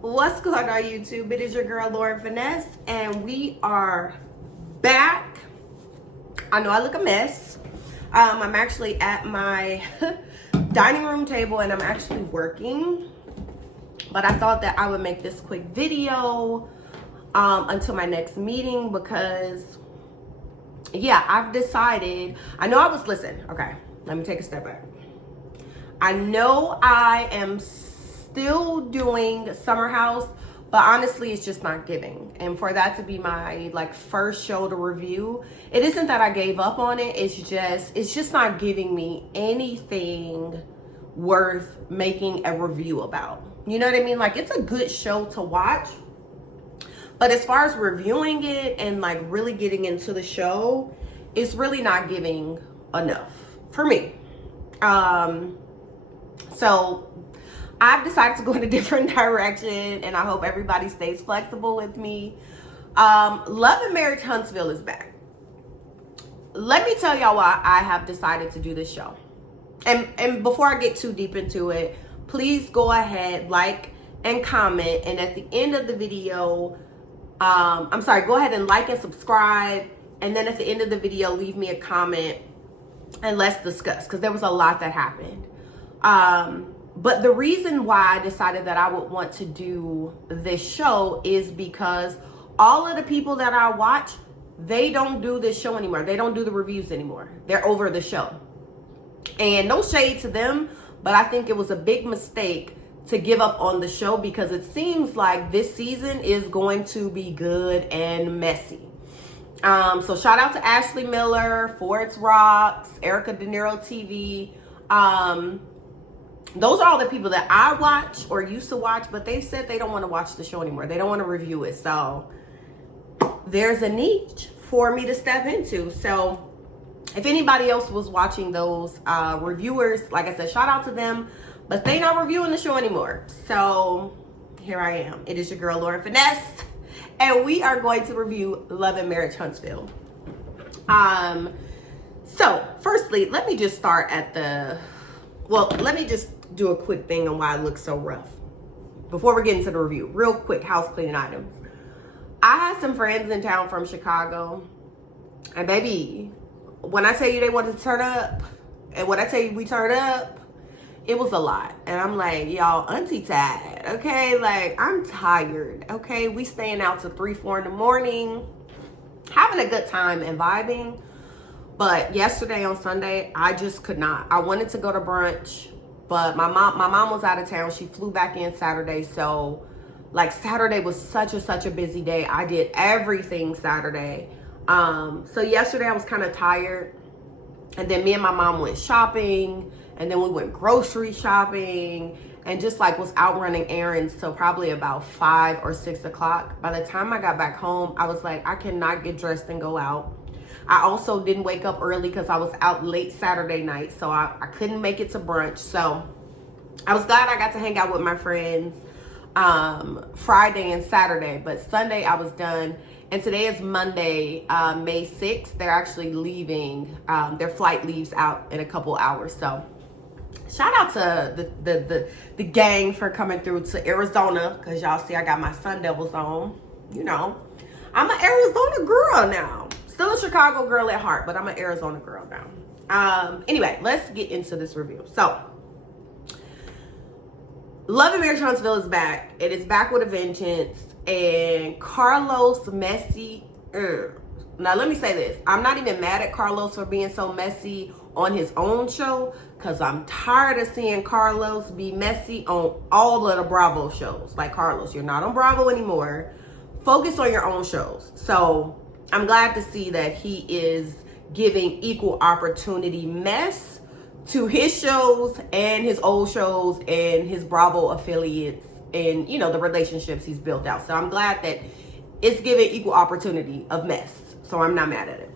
What's going on, YouTube? It is your girl Lauren Finesse, and we are back. I know I look a mess. I'm actually at my dining room table and I'm actually working, but I thought that I would make this quick video until my next meeting because yeah, I've decided. Listen, okay, let me take a step back. I know I am still doing Summer House, but honestly it's just not giving. And for that to be my first show to review, it isn't that I gave up on it, it's just not giving me anything worth making a review about. You know what I mean? Like, it's a good show to watch, but as far as reviewing it and really getting into the show, it's really not giving enough for me. So I've decided to go in a different direction, and I hope everybody stays flexible with me. Love and Marriage Huntsville is back. Let me tell y'all why I have decided to do this show. And before I get too deep into it, please go ahead, like and comment. And at the end of the video, go ahead and like and subscribe. And then at the end of the video, leave me a comment and let's discuss, because there was a lot that happened. But the reason why I decided that I would want to do this show is because all of the people that I watch, they don't do this show anymore. They don't do the reviews anymore. They're over the show. And no shade to them, but I think it was a big mistake to give up on the show, because it seems like this season is going to be good and messy. So shout out to Ashley Miller, Ford's Rocks, Erica De Niro TV. Those are all the people that I watch or used to watch, but they said they don't want to watch the show anymore. They don't want to review it. So there's a niche for me to step into. So if anybody else was watching those reviewers, like I said, shout out to them, but they not reviewing the show anymore. So here I am. It is your girl Lauren Finesse, and we are going to review Love and Marriage Huntsville. So firstly, let me just start at let me just do a quick thing on why it looks so rough before we get into the review. Real quick house cleaning items. I had some friends in town from Chicago, and baby, when I tell you they wanted to turn up, and when I tell you we turned up, it was a lot. And I'm like, y'all, auntie tired, okay? Like, I'm tired, okay? We staying out to 3, 4 in the morning, having a good time and vibing. But yesterday on Sunday, I just could not. I wanted to go to brunch, but my mom was out of town. She flew back in Saturday. So Saturday was such a busy day. I did everything Saturday. So yesterday I was kind of tired. And then me and my mom went shopping, and then we went grocery shopping, and just was out running errands till probably about 5 or 6 o'clock. By the time I got back home, I was like, I cannot get dressed and go out. I also didn't wake up early because I was out late Saturday night, so I couldn't make it to brunch. So I was glad I got to hang out with my friends Friday and Saturday, but Sunday I was done. And today is Monday, May 6th. They're actually leaving. Their flight leaves out in a couple hours. So shout out to the gang for coming through to Arizona, because y'all see I got my Sun Devils on. You know, I'm an Arizona girl now. Still a Chicago girl at heart, but I'm an Arizona girl now. Anyway, let's get into this review. So, Love and Marriage Huntsville is back. It is back with a vengeance. And Carlos messy. Now, let me say this. I'm not even mad at Carlos for being so messy on his own show, because I'm tired of seeing Carlos be messy on all of the Bravo shows. Like, Carlos, you're not on Bravo anymore. Focus on your own shows. So I'm glad to see that he is giving equal opportunity mess to his shows and his old shows and his Bravo affiliates and, the relationships he's built out. So I'm glad that it's giving equal opportunity of mess. So I'm not mad at it.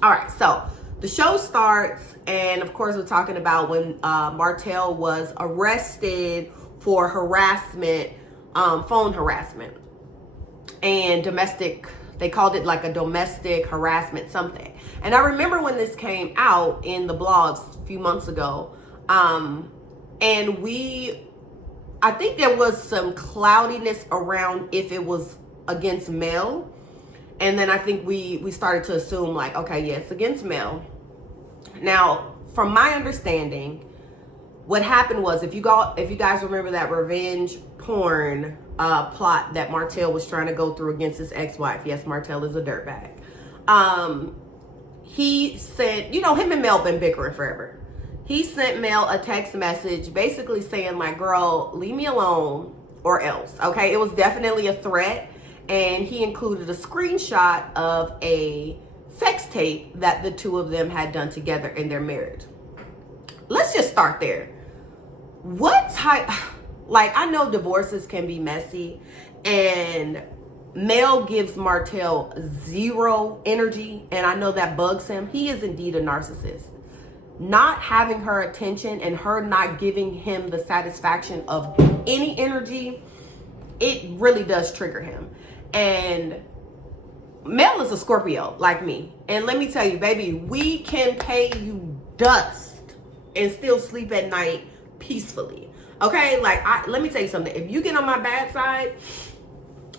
All right, so the show starts, and of course we're talking about when Martell was arrested for harassment, phone harassment and domestic. They called it a domestic harassment something. And I remember when this came out in the blogs a few months ago, and we I think there was some cloudiness around if it was against Mel. And then I think we started to assume like, okay, yeah, it's against Mel. Now, from my understanding, what happened was, if you guys remember that revenge porn plot that Martell was trying to go through against his ex-wife. Yes, Martell is a dirtbag. He said, you know, him and Mel been bickering forever. He sent Mel a text message basically saying like, girl, leave me alone or else. Okay, it was definitely a threat. And he included a screenshot of a sex tape that the two of them had done together in their marriage. Let's just start there. What type, like, I know divorces can be messy, and Mel gives Martell zero energy, and I know that bugs him. He is indeed a narcissist. Not having her attention and her not giving him the satisfaction of any energy, it really does trigger him. And Mel is a Scorpio like me. And let me tell you, baby, we can pay you dust and still sleep at night peacefully. Okay? Like, let me tell you something. If you get on my bad side,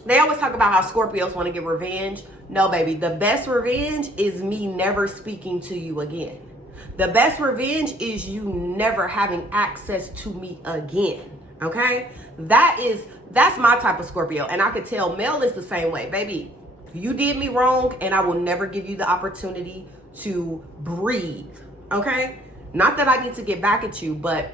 they always talk about how Scorpios want to get revenge. No, baby. The best revenge is me never speaking to you again. The best revenge is you never having access to me again. Okay? That's my type of Scorpio. And I could tell Mel is the same way. Baby, you did me wrong, and I will never give you the opportunity to breathe. Okay? Not that I need to get back at you, but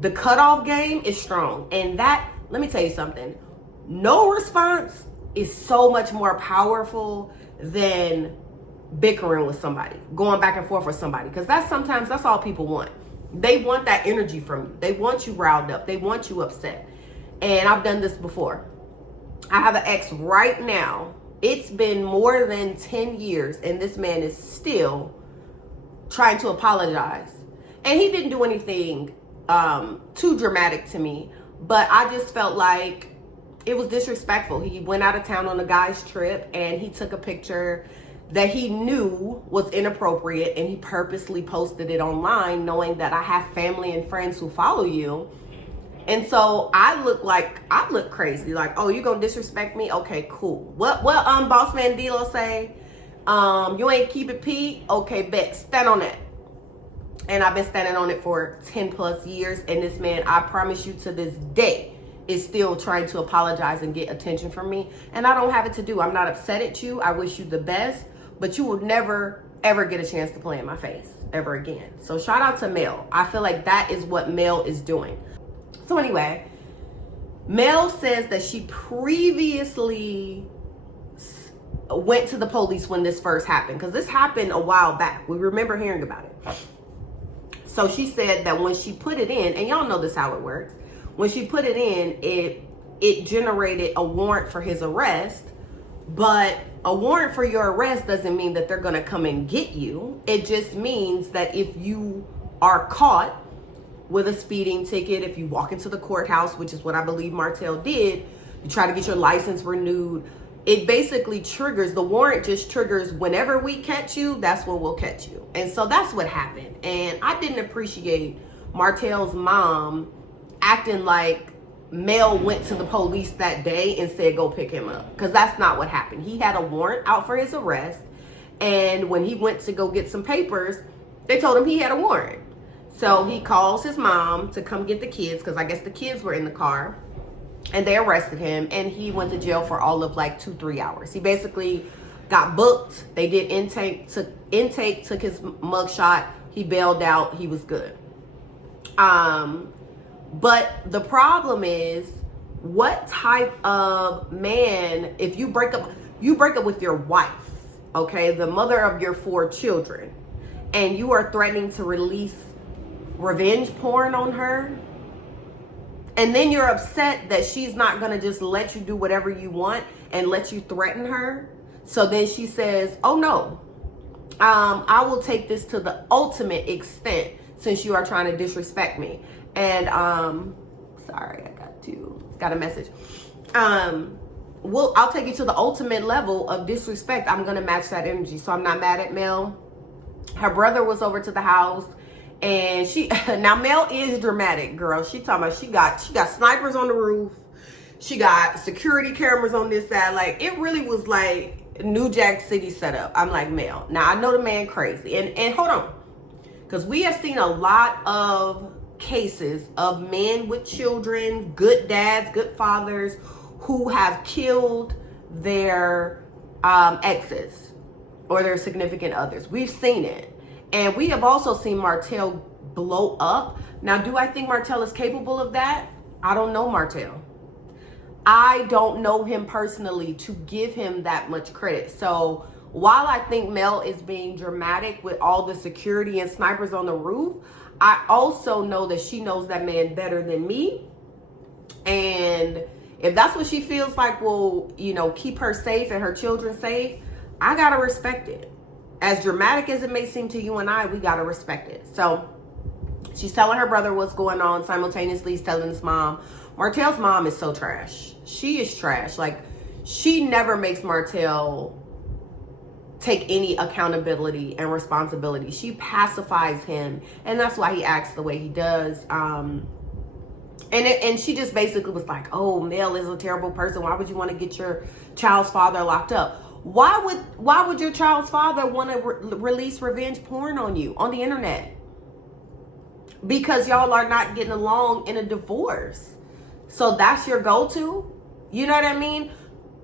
the cutoff game is strong. And that, let me tell you something. No response is so much more powerful than bickering with somebody, going back and forth with somebody. Because sometimes that's all people want. They want that energy from you. They want you riled up. They want you upset. And I've done this before. I have an ex right now. It's been more than 10 years, and this man is still trying to apologize. And he didn't do anything too dramatic to me, but I just felt like it was disrespectful. He went out of town on a guy's trip, and he took a picture that he knew was inappropriate, and he purposely posted it online knowing that I have family and friends who follow you. And so I look crazy. Like, oh, you gonna disrespect me? Okay, cool. What Boss Man Dilo say? You ain't keep it P? Okay, bet. Stand on that. And I've been standing on it for 10 plus years. And this man, I promise you to this day, is still trying to apologize and get attention from me. And I don't have it to do. I'm not upset at you. I wish you the best. But you will never, ever get a chance to play in my face ever again. So shout out to Mel. I feel like that is what Mel is doing. So anyway, Mel says that she previously went to the police when this first happened. Because this happened a while back. We remember hearing about it. So she said that when she put it in, and y'all know this how it works. When she put it in, it generated a warrant for his arrest. But a warrant for your arrest doesn't mean that they're going to come and get you. It just means that if you are caught with a speeding ticket, if you walk into the courthouse, which is what I believe Martell did, you try to get your license renewed, it basically triggers, the warrant just triggers whenever we catch you, that's when we'll catch you. And so that's what happened. And I didn't appreciate Martell's mom acting like Mel went to the police that day and said, go pick him up. Because that's not what happened. He had a warrant out for his arrest. And when he went to go get some papers, they told him he had a warrant. So he calls his mom to come get the kids, because I guess the kids were in the car, and they arrested him, and he went to jail for all of like 2-3 hours. He basically got booked. They did intake, took his mugshot. He bailed out. He was good. But the problem is, what type of man, if you break up with your wife, okay, the mother of your 4 children, and you are threatening to release revenge porn on her, and then you're upset that she's not gonna just let you do whatever you want and let you threaten her. So then she says, oh no, I will take this to the ultimate extent since you are trying to disrespect me. And sorry, I got a message. I'll take you to the ultimate level of disrespect. I'm gonna match that energy. So I'm not mad at Mel. Her brother was over to the house, And she now Mel is dramatic, girl. She talking about she got snipers on the roof. She got security cameras on this side. Like, it really was like New Jack City setup. I'm like, Mel. Now I know the man crazy. And hold on. Because we have seen a lot of cases of men with children, good dads, good fathers, who have killed their exes or their significant others. We've seen it. And we have also seen Martell blow up. Now, do I think Martell is capable of that? I don't know Martell. I don't know him personally to give him that much credit. So while I think Mel is being dramatic with all the security and snipers on the roof, I also know that she knows that man better than me. And if that's what she feels like will, keep her safe and her children safe, I gotta respect it. As dramatic as it may seem to you and I, we gotta respect it. So she's telling her brother what's going on. Simultaneously, he's telling his mom. Martell's mom is so trash. She is trash. Like, she never makes Martell take any accountability and responsibility. She pacifies him, and that's why he acts the way he does. And she just basically was like, "Oh, Mel is a terrible person. Why would you want to get your child's father locked up? Why would your child's father want to release revenge porn on you on the internet? Because y'all are not getting along in a divorce. So that's your go-to? You know what I mean?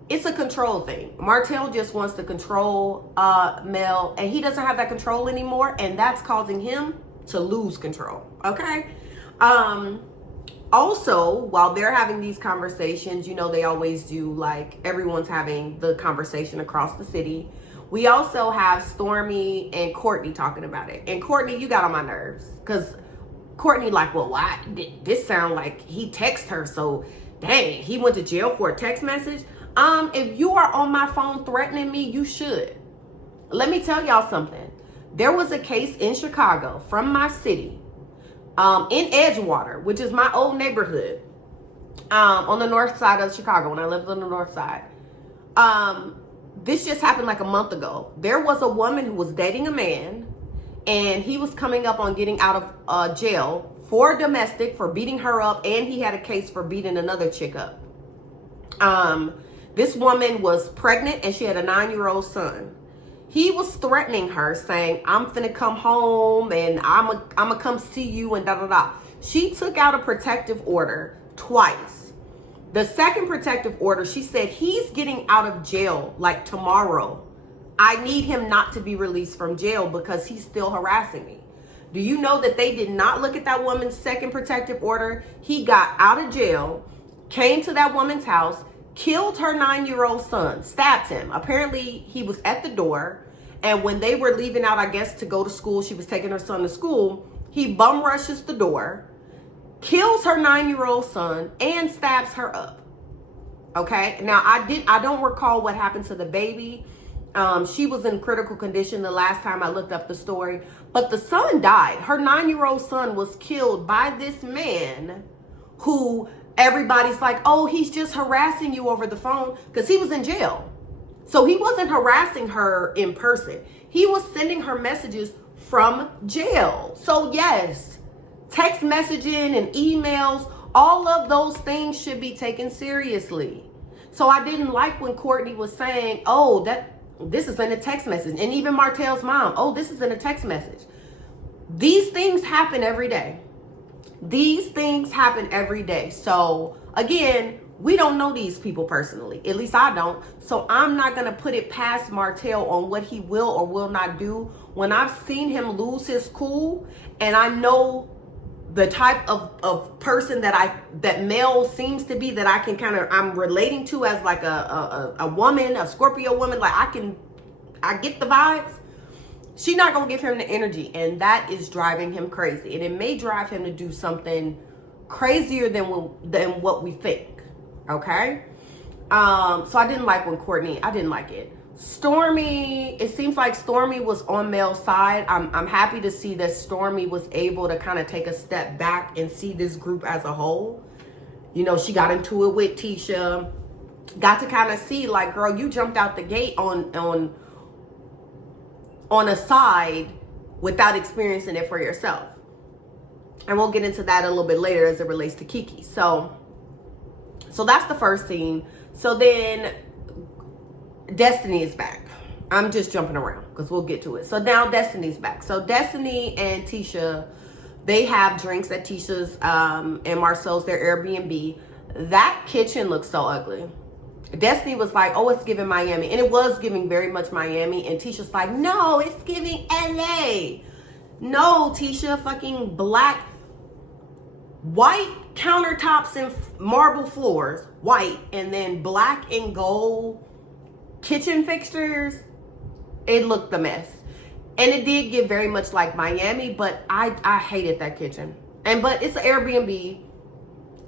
It's a control thing. Martell just wants to control Mel, and he doesn't have that control anymore, and that's causing him to lose control. Okay? Also, while they're having these conversations, they always do, like, everyone's having the conversation across the city. We also have Stormy and Courtney talking about it. And Courtney, you got on my nerves. Because Courtney like, well, why? This sound like he texted her. So, dang, he went to jail for a text message? If you are on my phone threatening me, you should. Let me tell y'all something. There was a case in Chicago from my city. In Edgewater, which is my old neighborhood, on the north side of Chicago, when I lived on the north side. This just happened like a month ago. There was a woman who was dating a man, and he was coming up on getting out of jail for domestic, for beating her up, and he had a case for beating another chick up. This woman was pregnant, and she had a 9-year-old son. He was threatening her, saying, "I'm finna come home and I'm come see you," and da-da-da. She took out a protective order twice. The second protective order, she said, he's getting out of jail like tomorrow. I need him not to be released from jail because he's still harassing me. Do you know that they did not look at that woman's second protective order? He got out of jail, came to that woman's house, killed her 9-year-old son, stabbed him. Apparently, he was at the door, and when they were leaving out, I guess, to go to school, she was taking her son to school, he bum rushes the door, kills her 9-year-old son, and stabs her up. Okay? Now, I don't recall what happened to the baby. She was in critical condition the last time I looked up the story, but the son died. Her 9-year-old son was killed by this man who everybody's like, "Oh, he's just harassing you over the phone," because he was in jail. So he wasn't harassing her in person. He was sending her messages from jail. So yes, text messaging and emails, all of those things should be taken seriously. So I didn't like when Courtney was saying, "Oh, this is in a text message." And even Martell's mom, "Oh, this is in a text message." These things happen every day. These things happen every day. So again, we don't know these people personally. At least I don't. So I'm not going to put it past Martell on what he will or will not do. When I've seen him lose his cool, and I know the type of person that Mel seems to be, that I can I'm relating to as like a woman, a Scorpio woman. Like I get the vibes. She's not going to give him the energy, and that is driving him crazy. And it may drive him to do something crazier than what we think. Okay? So I didn't like when I didn't like it. Stormy, it seems like Stormy was on Mel's side. I'm happy to see that Stormy was able to kind of take a step back and see this group as a whole. She got into it with Tisha. Got to kind of see, like, girl, you jumped out the gate on a side without experiencing it for yourself. And we'll get into that a little bit later as it relates to Kiki. So that's the first scene. So then Destiny is back. I'm just jumping around because we'll get to it. So now Destiny's back. So Destiny and Tisha, they have drinks at Tisha's and Marcel's, their Airbnb. That kitchen looks so ugly. Destiny was like, oh, it's giving Miami. And it was giving very much Miami. And Tisha's like, no, it's giving LA. No, Tisha, fucking black, white countertops and marble floors, white, and then black and gold kitchen fixtures. It looked a mess. And it did get very much like Miami, but I hated that kitchen. But it's an Airbnb,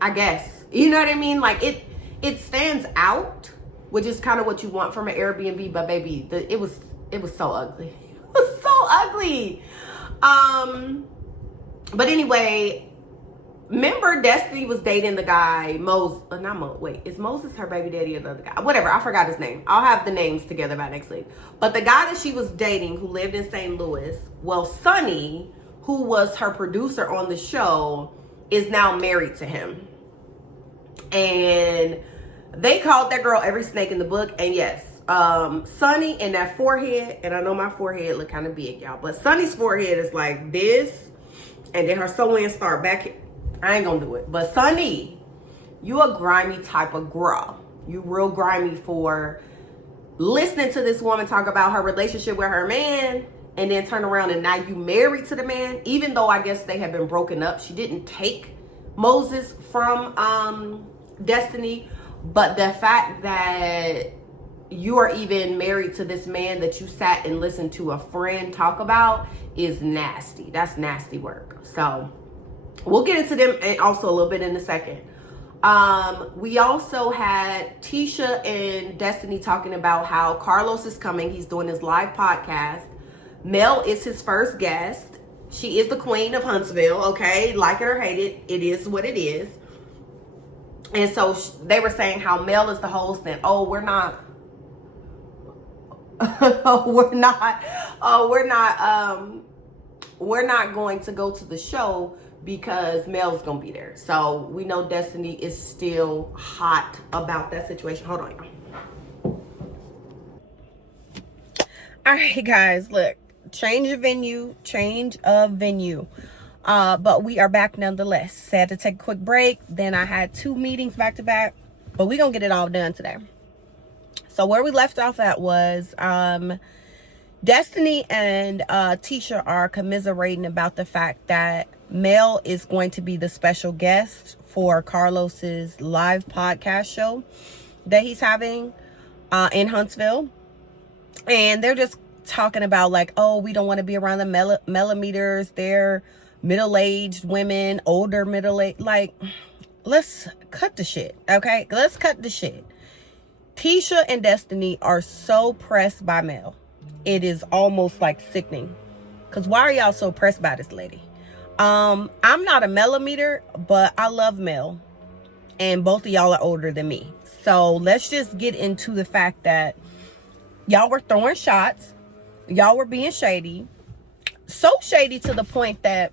I guess. You know what I mean? Like it stands out, which is kind of what you want from an Airbnb, but baby, it was so ugly. It was so ugly. But anyway, remember Destiny was dating the guy, is Moses her baby daddy or the other guy? Whatever, I forgot his name. I'll have the names together by next week. But the guy that she was dating who lived in St. Louis, well, Sonny, who was her producer on the show, is now married to him. And they called that girl every snake in the book. And yes, Sonny and that forehead, and I know my forehead look kind of big, y'all, but Sonny's forehead is like this, and then her sew-in start back here. I ain't gonna do it. But Sonny, you a grimy type of girl. You real grimy for listening to this woman talk about her relationship with her man and then turn around and now you married to the man. Even though I guess they have been broken up. She didn't take Moses from Destiny. But the fact that you are even married to this man that you sat and listened to a friend talk about is nasty. That's nasty work. So we'll get into them and also a little bit in a second. We also had Tisha and Destiny talking about how Carlos is coming. He's doing his live podcast. Mel is his first guest. She is the queen of Huntsville, okay? Like it or hate it, it is what it is. And so they were saying how Mel is the host and, oh, we're not going to go to the show because Mel's gonna be there. So we know Destiny is still hot about that situation. Hold on, y'all. All right, guys, look, change of venue. But we are back nonetheless. So I had to take a quick break. Then I had 2 meetings back to back, but we're gonna get it all done today. So where we left off at was Destiny and Tisha are commiserating about the fact that Mel is going to be the special guest for Carlos's live podcast show that he's having in Huntsville. And they're just talking about like, oh, we don't want to be around the millimeters. They're middle-aged women, older middle-aged. Like, let's cut the shit, okay? Let's cut the shit. Tisha and Destiny are so pressed by Mel. It is almost like sickening. Because why are y'all so pressed by this lady? I'm not a millimeter, but I love Mel. And both of y'all are older than me. So let's just get into the fact that y'all were throwing shots. Y'all were being shady. So shady to the point that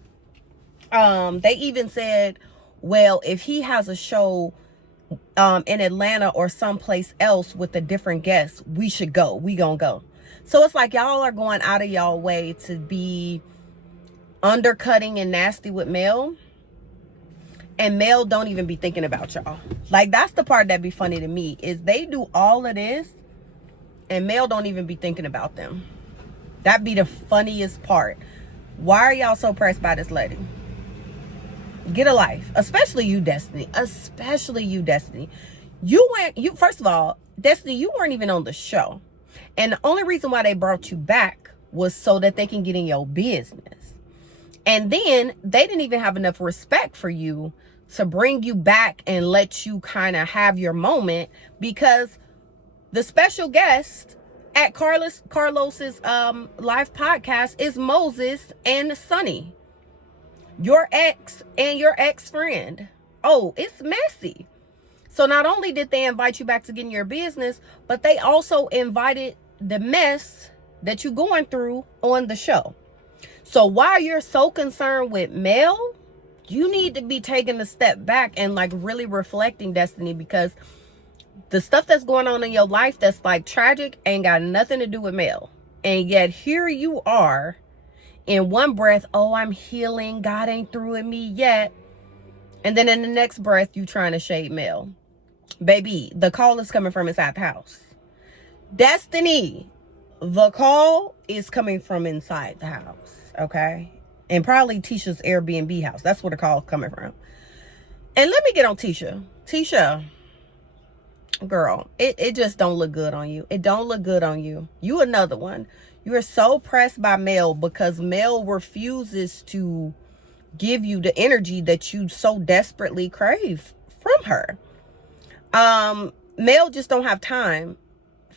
they even said, well, if he has a show in Atlanta or someplace else with a different guest, we should go. We gonna go. So it's like y'all are going out of y'all way to be undercutting and nasty with Mel. And Mel don't even be thinking about y'all. Like, that's the part that be funny to me, is they do all of this and Mel don't even be thinking about them. That be the funniest part. Why are y'all so pressed by this lady? Get a life. Especially you, Destiny. Especially you, Destiny. You first of all, Destiny, you weren't even on the show. And the only reason why they brought you back was so that they can get in your business. And then they didn't even have enough respect for you to bring you back and let you kind of have your moment, because the special guest at Carlos's live podcast is Moses and Sonny, your ex and your ex-friend. Oh, it's messy. So not only did they invite you back to get in your business, but they also invited the mess that you're going through on the show. So while you're so concerned with Mel, you need to be taking a step back and like really reflecting, Destiny, because the stuff that's going on in your life that's like tragic ain't got nothing to do with Mel. And yet here you are in one breath, oh, I'm healing, God ain't through with me yet. And then in the next breath, you trying to shade Mel. Baby, the call is coming from inside the house. Destiny, the call is coming from inside the house, okay? And probably Tisha's Airbnb house. That's where the call is coming from. And let me get on Tisha. Tisha, girl, it just don't look good on you. It don't look good on you. You another one. You are so pressed by Mel because Mel refuses to give you the energy that you so desperately crave from her. Mel just don't have time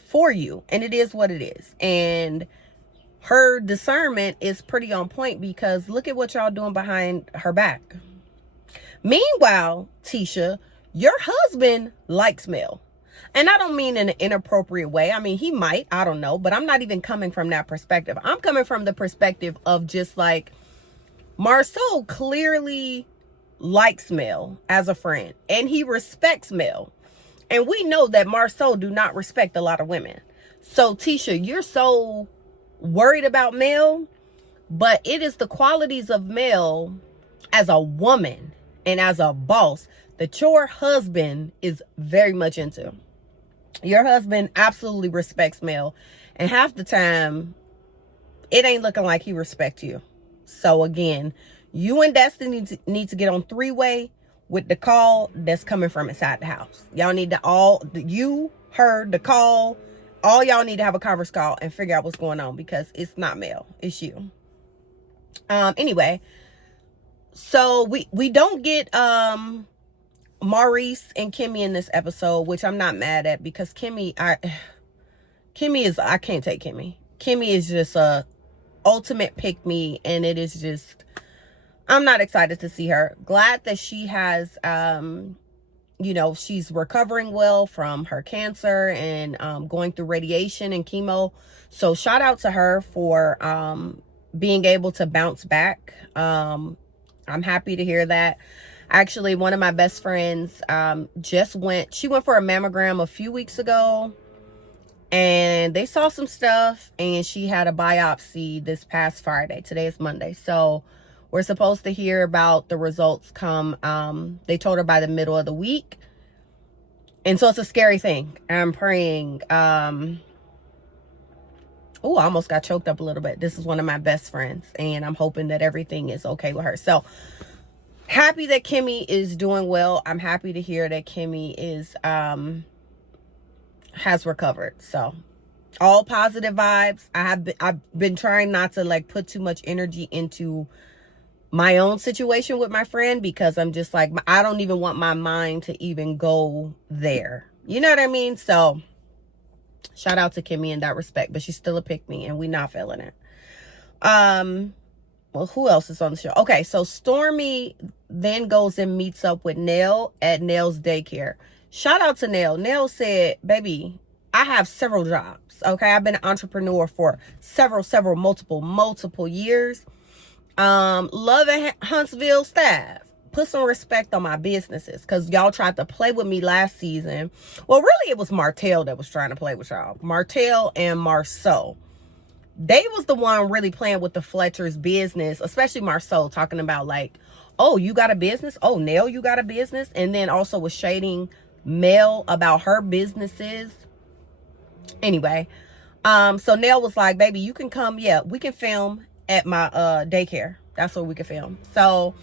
for you, and it is what it is. And her discernment is pretty on point because look at what y'all doing behind her back. Meanwhile, Tisha, your husband likes Mel. And I don't mean in an inappropriate way. I mean, he might, I don't know, but I'm not even coming from that perspective. I'm coming from the perspective of just like, Marceau clearly likes Mel as a friend, and he respects Mel. And we know that Marceau do not respect a lot of women. So Tisha, you're so worried about Mel, but it is the qualities of Mel as a woman and as a boss that your husband is very much into. Your husband absolutely respects Mel, and half the time it ain't looking like he respects you. So again, you and Destiny need to get on three-way with the call that's coming from inside the house. Y'all need to you heard the call. All y'all need to have a conference call and figure out what's going on because it's not Mel, it's you. Anyway, so we don't get Maurice and Kimmy in this episode, which I'm not mad at because Kimmy is, I can't take Kimmy. Kimmy is just a ultimate pick me, and it is just, I'm not excited to see her. Glad that she has she's recovering well from her cancer and going through radiation and chemo. So shout out to her for being able to bounce back. I'm happy to hear that. Actually, one of my best friends she went for a mammogram a few weeks ago, and they saw some stuff, and she had a biopsy this past Friday. Today is Monday. So we're supposed to hear about the results come, they told her by the middle of the week. And so it's a scary thing. I'm praying. I almost got choked up a little bit. This is one of my best friends, and I'm hoping that everything is okay with her. So happy that Kimmy is doing well. I'm happy to hear that Kimmy is, has recovered. So all positive vibes. I've been trying not to like put too much energy into my own situation with my friend because I'm just like, I don't even want my mind to even go there. You know what I mean? So shout out to Kimmy in that respect, but she's still a pick me and we not feeling it. Well, who else is on the show? Okay, so Stormy then goes and meets up with Nell at Nell's daycare. Shout out to Nell. Nell said, baby, I have several jobs. Okay, I've been an entrepreneur for multiple years. Loving Huntsville staff. Put some respect on my businesses because y'all tried to play with me last season. Well, really, it was Martell that was trying to play with y'all. Martell and Marceau. They was the one really playing with the Fletcher's business, especially Marceau, talking about like, oh, you got a business? Oh, Nell, you got a business? And then also was shading Mel about her businesses. Anyway, so Nell was like, baby, you can come. Yeah, we can film at my daycare. That's where we can film. So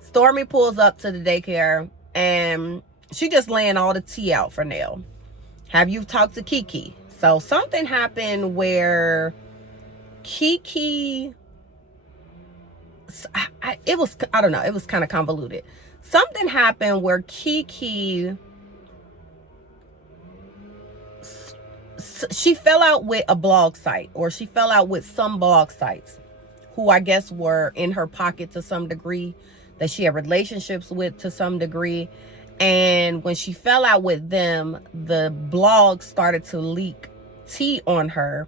Stormy pulls up to the daycare and she just laying all the tea out for Nell. Have you talked to Kiki? So something happened where Kiki, I don't know, it was kind of convoluted. Something happened where Kiki, she fell out with a blog site, or she fell out with some blog sites who I guess were in her pocket to some degree, that she had relationships with to some degree. And when she fell out with them, the blog started to leak tea on her.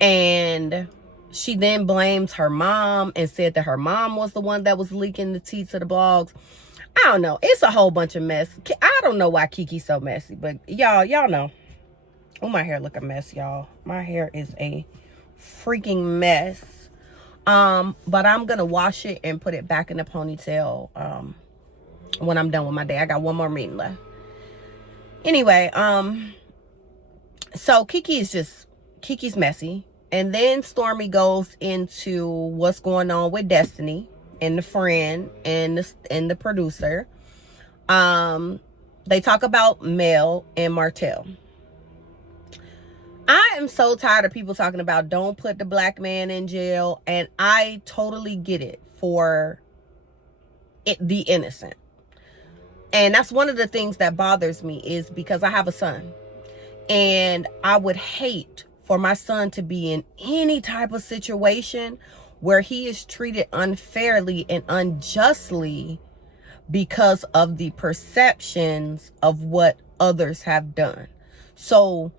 And She then blames her mom and said that her mom was the one that was leaking the tea to the blogs. I don't know. It's a whole bunch of mess. I don't know why Kiki's so messy, but y'all know. Oh, my hair look a mess, y'all. My hair is a freaking mess. But I'm gonna wash it and put it back in the ponytail when I'm done with my day. I got one more meeting left. Anyway, so Kiki's messy. And then Stormy goes into what's going on with Destiny and the friend and the producer. They talk about Mel and Martell. I am so tired of people talking about don't put the black man in jail. And I totally get it for the innocent. And that's one of the things that bothers me, is because I have a son. And I would hate for my son to be in any type of situation where he is treated unfairly and unjustly because of the perceptions of what others have done. So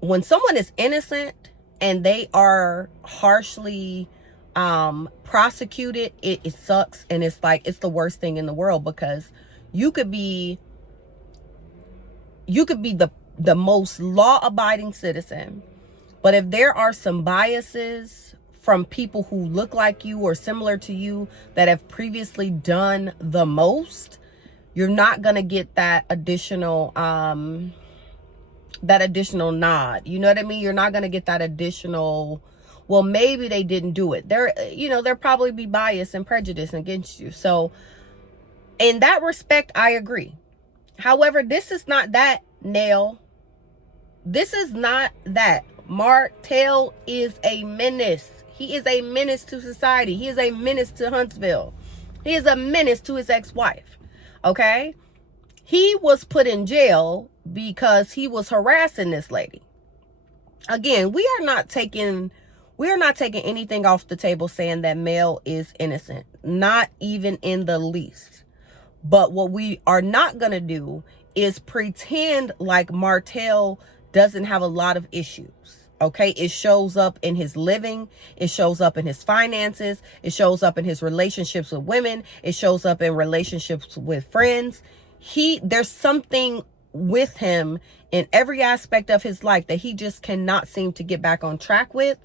when someone is innocent and they are harshly prosecuted, it sucks. And it's like, it's the worst thing in the world, because you could be the most law-abiding citizen, but if there are some biases from people who look like you or similar to you that have previously done the most, you're not gonna get that additional nod. You know what I mean? You're not gonna get that additional, well, maybe they didn't do it. There'll probably be bias and prejudice against you. So in that respect, I agree. However, this is not that, Nell. This is not that. Martell is a menace. He is a menace to society. He is a menace to Huntsville. He is a menace to his ex-wife. Okay? He was put in jail because he was harassing this lady. Again, we are not taking anything off the table saying that Mel is innocent. Not even in the least. But what we are not going to do is pretend like Martell doesn't have a lot of issues. Okay, it shows up in his living, it shows up in his finances, it shows up in his relationships with women, it shows up in relationships with friends. There's something with him in every aspect of his life that he just cannot seem to get back on track with.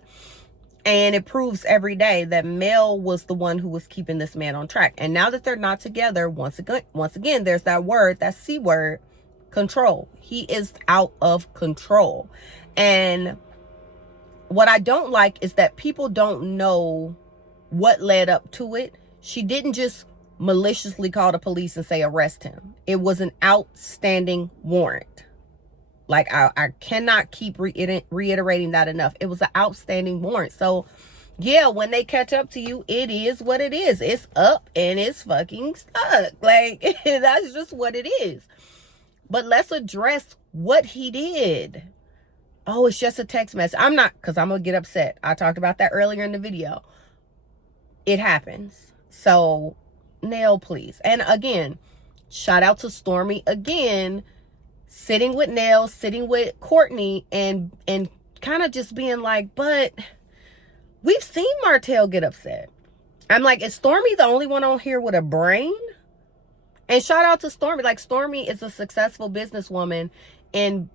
And it proves every day that Mel was the one who was keeping this man on track. And now that they're not together, once again, there's that word, that C word, control. He is out of control. And what I don't like is that people don't know what led up to it. She didn't just maliciously call the police and say arrest him. It was an outstanding warrant. Like, I cannot keep reiterating that enough. It was an outstanding warrant. So yeah, when they catch up to you, it is what it is. It's up and it's fucking stuck. Like, that's just what it is. But let's address what he did. Oh, it's just a text message. I'm not, because I'm going to get upset. I talked about that earlier in the video. It happens. So, Nell, please. And again, shout out to Stormy again, sitting with Nell, sitting with Courtney, and kind of just being like, but we've seen Martell get upset. I'm like, is Stormy the only one on here with a brain? And shout out to Stormy. Like, Stormy is a successful businesswoman, and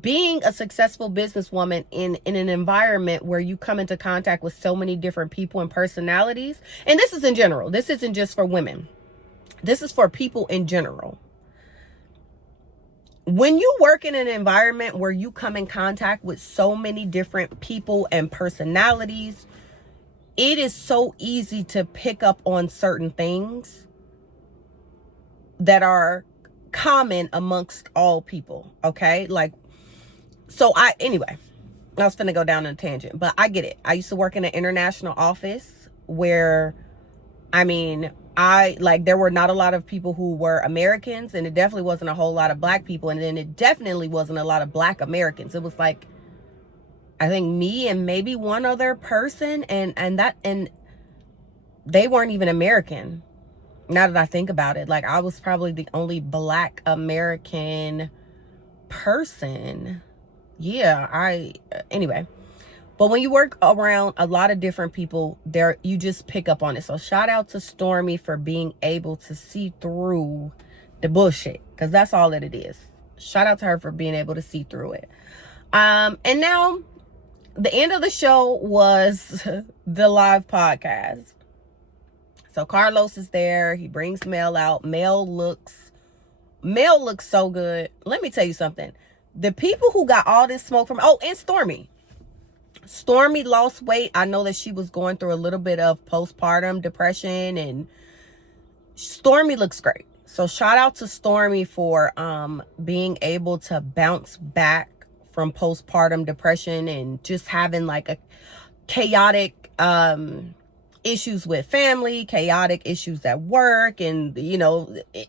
being a successful businesswoman in an environment where you come into contact with so many different people and personalities. And this is in general. This isn't just for women. This is for people in general. When you work in an environment where you come in contact with so many different people and personalities, it is so easy to pick up on certain things that are common amongst all people. Okay? Like, so anyway, I was finna go down on a tangent, but I get it. I used to work in an international office where, I mean, there were not a lot of people who were Americans, and it definitely wasn't a whole lot of black people. And then it definitely wasn't a lot of black Americans. It was like, I think me and maybe one other person, and they weren't even American. Now that I think about it, like, I was probably the only black American person. Yeah, anyway. But when you work around a lot of different people, there you just pick up on it. So shout out to Stormy for being able to see through the bullshit, because that's all that it is. Shout out to her for being able to see through it. And now the end of the show was the live podcast. So Carlos is there. He brings Mel out. Mel looks so good. Let me tell you something. The people who got all this smoke from, and Stormy lost weight. I know that she was going through a little bit of postpartum depression, and Stormy looks great. So shout out to Stormy for being able to bounce back from postpartum depression and just having like a chaotic issues with family, chaotic issues at work, and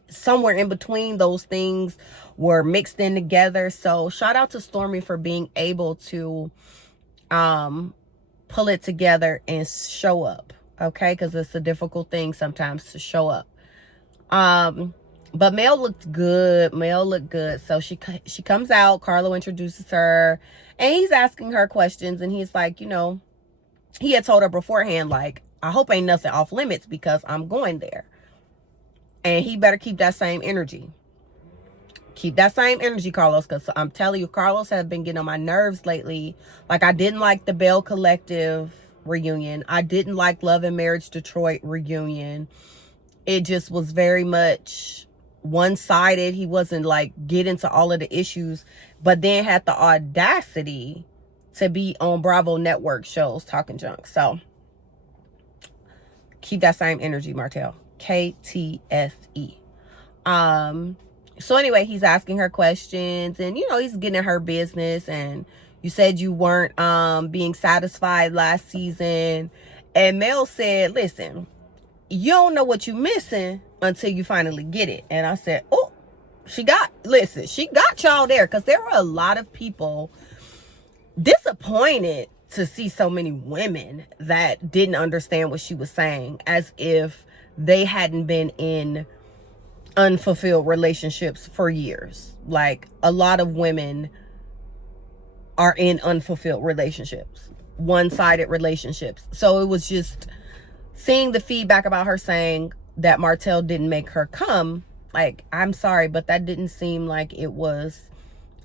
somewhere in between those things were mixed in together. So shout out to Stormy for being able to pull it together and show up, okay? Because it's a difficult thing sometimes to show up. But Mel looked good. So she comes out. Carlo introduces her, and he's asking her questions, and he's like, he had told her beforehand, like, I hope ain't nothing off limits because I'm going there. And he better keep that same energy. Keep that same energy, Carlos, because I'm telling you, Carlos has been getting on my nerves lately. Like, I didn't like the Bell Collective reunion. I didn't like Love and Marriage Detroit reunion. It just was very much one-sided. He wasn't like getting to all of the issues, but then had the audacity to be on Bravo Network shows talking junk. So keep that same energy, Martell. KTSE. So anyway, he's asking her questions, and he's getting in her business. And you said you weren't being satisfied last season, and Mel said, listen, you don't know what you're missing until you finally get it. And I said, oh, she got y'all there, because there were a lot of people disappointed to see so many women that didn't understand what she was saying, as if they hadn't been in unfulfilled relationships for years. Like, a lot of women are in unfulfilled relationships, one-sided relationships. So it was just seeing the feedback about her saying that Martell didn't make her come. Like, I'm sorry, but that didn't seem like it was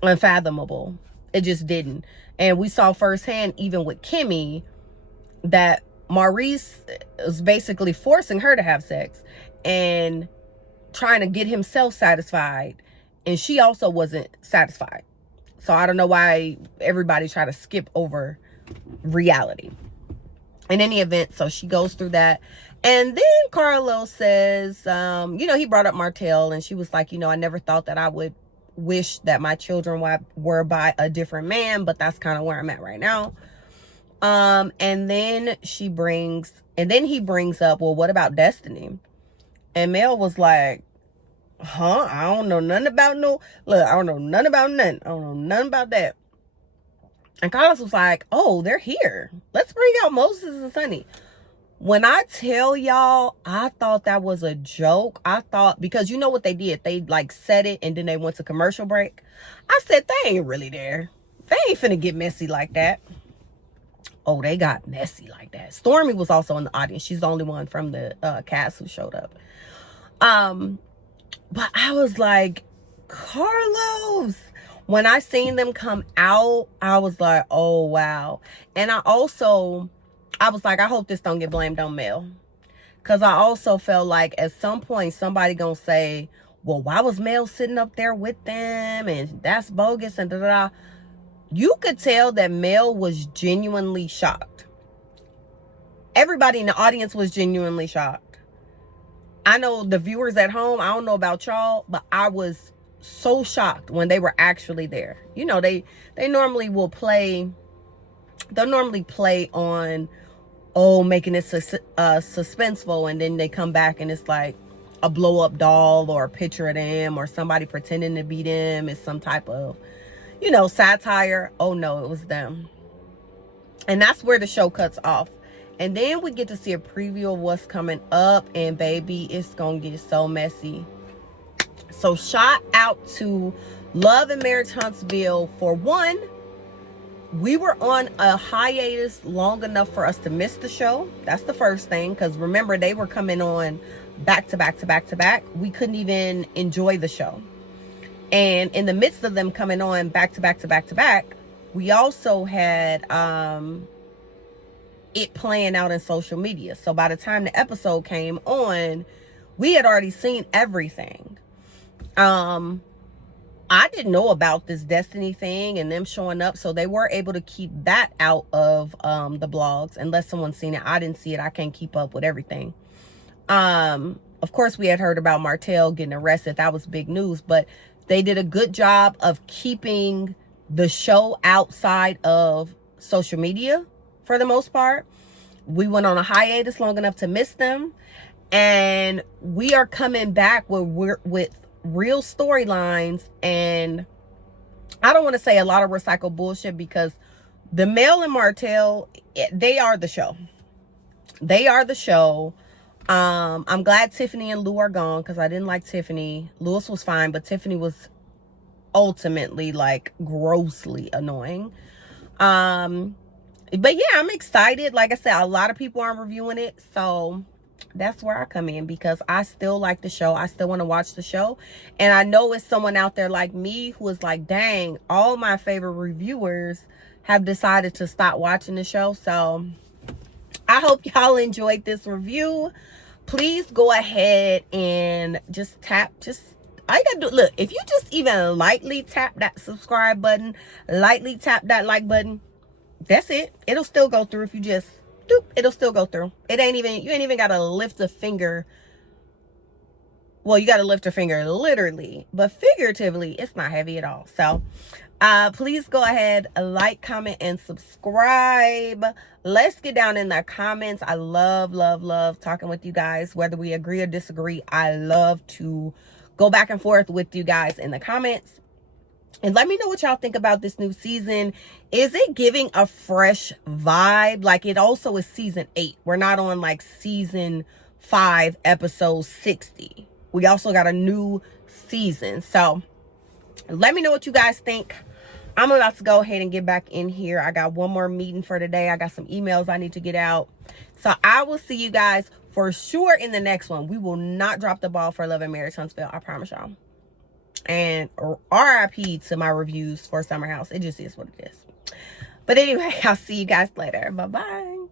unfathomable. It just didn't. And we saw firsthand, even with Kimmy, that Maurice was basically forcing her to have sex and trying to get himself satisfied, and she also wasn't satisfied. So I don't know why everybody tried to skip over reality. In any event, so she goes through that, and then Carlos says, he brought up Martell, and she was like, I never thought that I would wish that my children were by a different man, but that's kind of where I'm at right now. And then he brings up, well, what about Destiny? And Mel was like, I don't know nothing about I don't know nothing about nothing. I don't know nothing about that. And Carlos was like, oh, they're here. Let's bring out Moses and Sonny. When I tell y'all, I thought that was a joke. I thought, because you know what they did? They like said it, and then they went to commercial break. I said, they ain't really there. They ain't finna get messy like that. Oh, they got messy like that. Stormy was also in the audience. She's the only one from the cast who showed up. But I was like, Carlos. When I seen them come out, I was like, oh, wow. And I was like, I hope this don't get blamed on Mel. Because I also felt like at some point somebody gonna say, well, why was Mel sitting up there with them? And that's bogus and da-da-da. You could tell that Mel was genuinely shocked. Everybody in the audience was genuinely shocked. I know the viewers at home, I don't know about y'all, but I was so shocked when they were actually there. They normally will play, they'll normally play on, making it suspenseful, and then they come back and it's like a blow up doll or a picture of them or somebody pretending to be them. It's some type of, satire. Oh no, it was them. And that's where the show cuts off. And then we get to see a preview of what's coming up, and baby, it's gonna get so messy. So shout out to Love and Marriage Huntsville for one, we were on a hiatus long enough for us to miss the show. That's the first thing, because remember, they were coming on back to back to back to back. We couldn't even enjoy the show. And in the midst of them coming on back to back to back to back, we also had it playing out in social media. So by the time the episode came on, we had already seen everything. I didn't know about this Destiny thing and them showing up, so they were able to keep that out of the blogs. Unless someone's seen it, I didn't see it. I can't keep up with everything. Of course, we had heard about Martell getting arrested. That was big news, but they did a good job of keeping the show outside of social media for the most part. We went on a hiatus long enough to miss them, and we are coming back with real storylines. And I don't want to say a lot of recycled bullshit, because the Mel and Martell, they are the show. They are the show. I'm glad Tiffany and Lou are gone, because I didn't like Tiffany. Lewis was fine, but Tiffany was ultimately like grossly annoying. But yeah, I'm excited. Like I said, a lot of people aren't reviewing it, so that's where I come in, because I still like the show. I still want to watch the show. And I know it's someone out there like me who is like, dang, all my favorite reviewers have decided to stop watching the show. So I hope y'all enjoyed this review. Please go ahead and just all you gotta do, look, if you just even lightly tap that subscribe button, lightly tap that like button, that's it. It'll still go through. If you just doop, it'll still go through. You ain't even gotta lift a finger. Well, you gotta lift a finger literally, but figuratively, it's not heavy at all. So please go ahead, like, comment, and subscribe. Let's get down in the comments. I love talking with you guys, whether we agree or disagree. I love to go back and forth with you guys in the comments. And let me know what y'all think about this new season. Is it giving a fresh vibe? Like, it also is season 8. We're not on like season 5, episode 60. We also got a new season. So let me know what you guys think. I'm about to go ahead and get back in here. I got one more meeting for today. I got some emails I need to get out. So I will see you guys for sure in the next one. We will not drop the ball for Love and Marriage Huntsville. I promise y'all. And RIP to my reviews for Summer House. It just is what it is. But anyway, I'll see you guys later. Bye-bye.